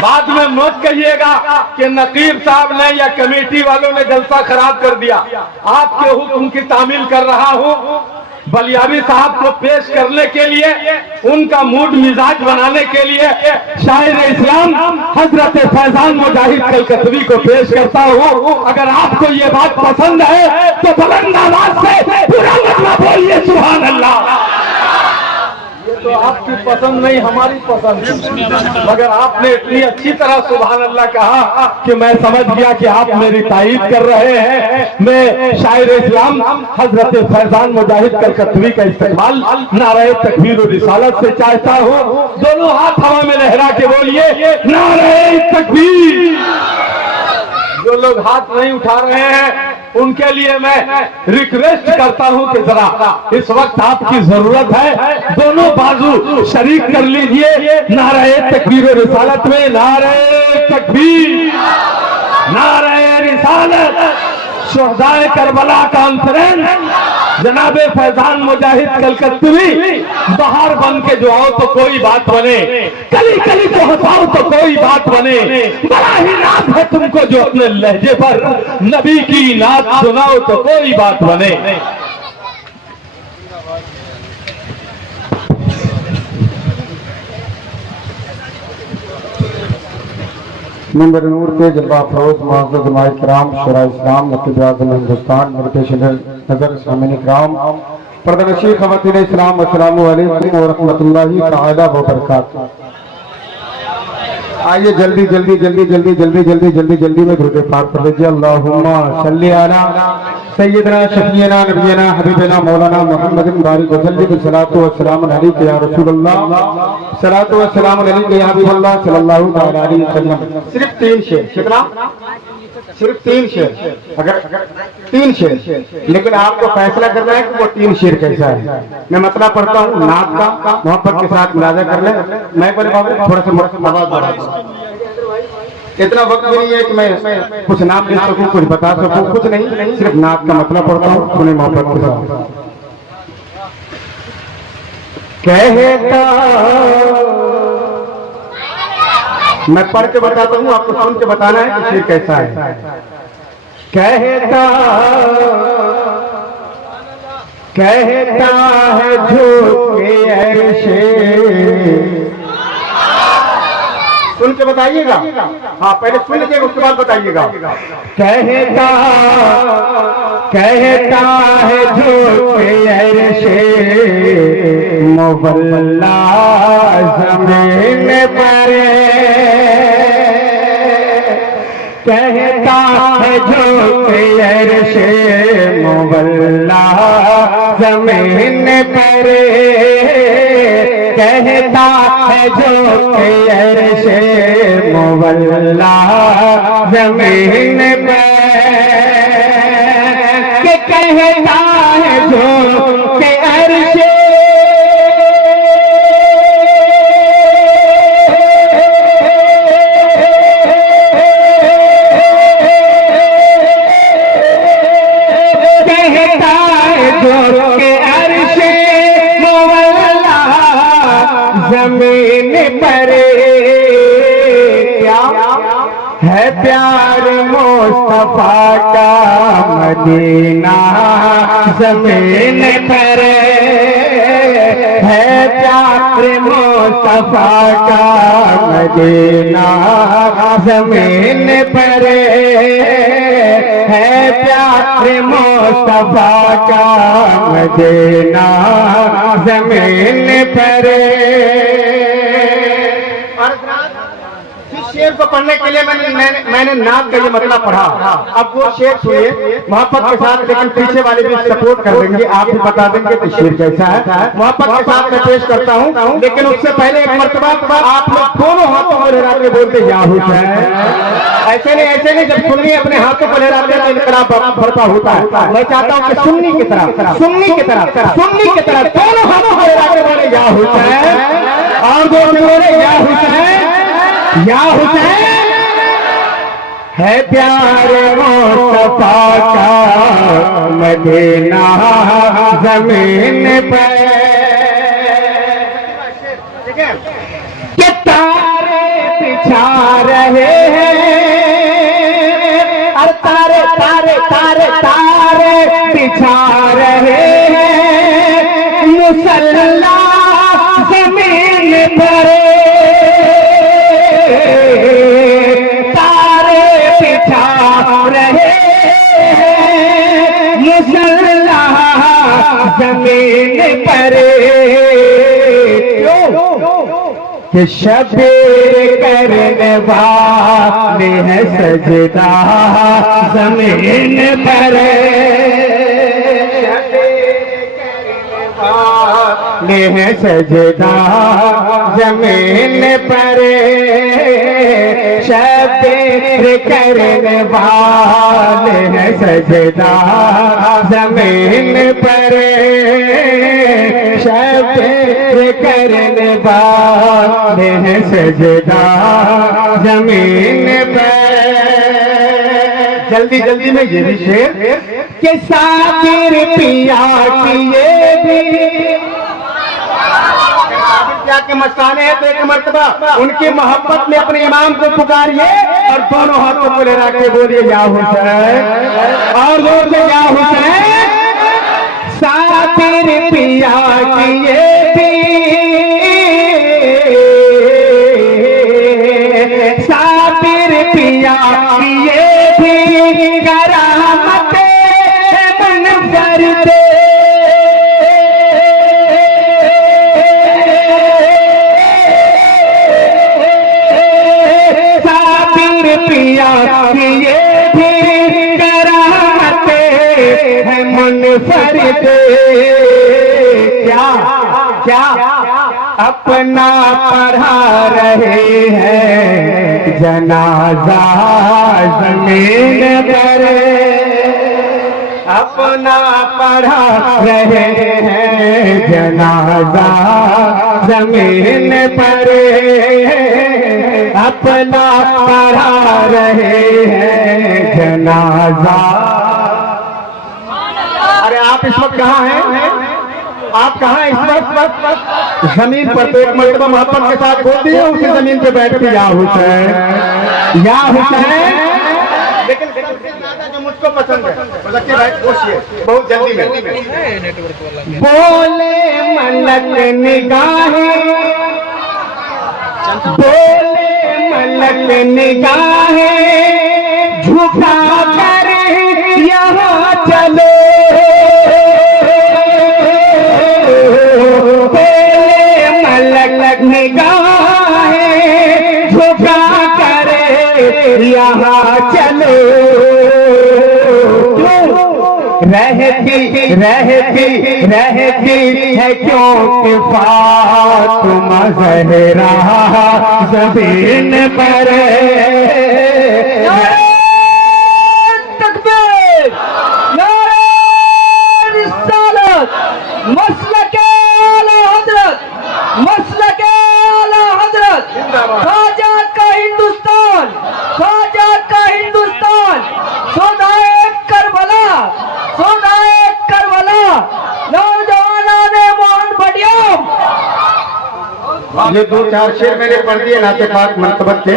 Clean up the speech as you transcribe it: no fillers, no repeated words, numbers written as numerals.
बाद में मत कहिएगा कि नकीब साहब ने या कमेटी वालों ने जलसा खराब कर दिया। आपके हुक्म की तामील कर रहा हूं। बलियावी साहब को पेश करने के लिए, उनका मूड मिजाज बनाने के लिए शायर इस्लाम हजरत फैजान मुजाहिद कलकतवी को पेश करता हूँ। अगर आपको ये बात पसंद है तो बुलंद आवाज से पूरा मतलब बोलिए सुभान अल्लाह। ये तो आपकी पसंद नहीं, हमारी पसंद है, मगर आपने इतनी अच्छी तरह सुभान अल्लाह कहा कि मैं समझ गया कि आप मेरी तारीफ कर रहे हैं। मैं शायर इस्लाम हजरत फैजान मुजाहिद कलकतवी का इस्तेमाल नारे तकबीर और रिसालत से चाहता हूँ। दोनों हाथ हवा में लहरा के बोलिए नारे तकबीर। जो लोग हाथ नहीं उठा रहे हैं उनके लिए मैं रिक्वेस्ट करता हूं कि जरा इस वक्त आपकी जरूरत है, दोनों बाजू शरीक कर लीजिए नारे तकबीर और रिसालत में। नारे तकबीर, नारे रिसालत, शुहदाए करबला का अंतरंग जनाबे फैजान मुजाहिद कलकतवी। बाहर बन के जो आओ तो कोई बात बने, कली कली को हंसाओ तो कोई बात बने। बड़ा ही नाज है तुमको जो अपने लहजे पर नबी की नात सुनाओ तो कोई बात बने। नंबर नूर के जलवा फरोज मोहम्मद जमाई कराम शरा इस्लाम नकीब आज़म हिंदुस्तान मेरे पेश नजर सामने कराम प्रदर्शी खवातीन इस्लाम अस्सलाम वालेकुम व रहमतुल्लाहि तआला व बरकातहू। आइए जल्दी जल्दी जल्दी जल्दी जल्दी जल्दी जल्दी जल्दी में दुरूद पाक पढ़ लीजिए। अल्लाहुम्मा सल्ली अला सय्यदना शफीना नबीना हबीबना मौलाना मुहम्मदिन बारिक वसल्लिम सलातो व सलाम अलैका या रसूलल्लाह सलातो व सलाम अलैका या हबीबल्लाह सल्लल्लाहु तआला अलैहि वसल्लम। सिर्फ 3 शेर, कितना? सिर्फ 3 शेर। अगर 3 शेर, लेकिन आपको फैसला करना है कि वो 3 शेर कैसा है। मैं मतलब पढ़ता हूँ नात का, मोहब्बत के साथ मुलाजा कर ले। मैं बोले बाबू थोड़ा सा आवाज बढ़ा दो। इतना वक्त भी नहीं है कि मैं कुछ नाम ले सकूं, कुछ बता सकूं, कुछ नहीं, सिर्फ नात का मतलब पढ़ता हूँ, सुने मोहब्बत के साथ। कहता मैं पढ़ के बताता हूँ, आपको सुन के बताना है कि शेर कैसा है। कहता है झूठ के ऐसे, सुन के बताइएगा। हाँ पहले सुन लीजिएगा, उसके बाद बताइएगा। कहता है झूठ के ऐसे मुबल्ला ज़मीन पर, कहता है झूठ के ऐसे मुबल्ला ज़मीन पर, कहता है झूठ के ऐसे मुबल्ला ज़मीन पर, के कहता है झूठ के ऐसे ज़मीन पर। क्या है प्यार मुस्तफा का मदीना ज़मीन पर, है प्यार मुस्तफा का मदीना ज़मीन पर, है प्यार मुस्तफा का मदीना ज़मीन पर। शेर को पढ़ने के लिए मैंने नात का ये मतलब पढ़ा। अब वो शेर सुनिए मोहब्बत के साथ, लेकिन पीछे वाले भी सपोर्ट कर देंगे, आप भी बता देंगे कि शेर कैसा है। मोहब्बत के साथ मैं पेश करता हूँ, लेकिन उससे पहले एक मर्तबा आप लोग दोनों हाथों को लहरा के बोलते या हुसैन। ऐसे नहीं, जब सुन्नी अपने हाथों को लहराते हैं तो इनकलाब बर्पा होता है। मैं चाहता हूँ कि सुन्नी की तरह दोनों हाथों को लहरा के बोले या हुसैन, और दो बोले या हुसैन, या हुसैन। है प्यार मुस्तफा का मदीना ज़मीन पर, के तारे बिछा कि शबीर करने वाले हैं सजदा जमीन पर, ले हैं सजदा जमीन पर, शबीर करने वाले हैं सजदा जमीन पर, शबीर करने वाले हैं सजदा जमीन पर। जल्दी जल्दी में ये भी शेर के साबिर पिया किए भी क्या के मस्ताने हैं, तो एक मर्तबा उनकी मोहब्बत में अपने इमाम को पुकारिए और दोनों हाथों को ले के बोलिए या हुसैन, और जोर से या हुसैन। साबिर पिया किए भी, साबिर पिया किए भी, करामत मुनव्वर दे, साबिर पिया किए भी, करामत है मुनव्वर दे। क्या क्या अपना पढ़ा रहे हैं जनाजा जमीन पर, अपना पढ़ा रहे हैं जनाजा जमीन पर, अपना पढ़ा रहे हैं जनाजा। अरे आप इस वक्त कहाँ हैं? आप कहाँ हैं इस वक्त? जमीन पर। तो एक मर्तबा मोहब्बत के साथ बोलती है उसी जमीन पे बैठ के या हुसैन, या हुसैन। लेकिन जो मुझको पसंद है भाई पूछिए बहुत जल्दी में। बोले मलक निगाहें, बोले मलक निगाहें, झुका कर यहाँ चलो, बोले मलक निगाहें, झुका कर यहाँ चलो। रहती रहती रहती है क्योंकि फातिमा ज़हरा ज़मीन पर। तकबीर, नारे रिसालत, मसलके आला हज़रत, मसलके आला हज़रत, ख्वाजा का हिंदुस्तान, ख्वाजा का हिंदुस्तान, सोदाए करबला, सोदाए करबला, नौजवानों ने मोहन भटिया। ये दो चार शेर मैंने पढ़ दिए नाते पाक मर्तबत के।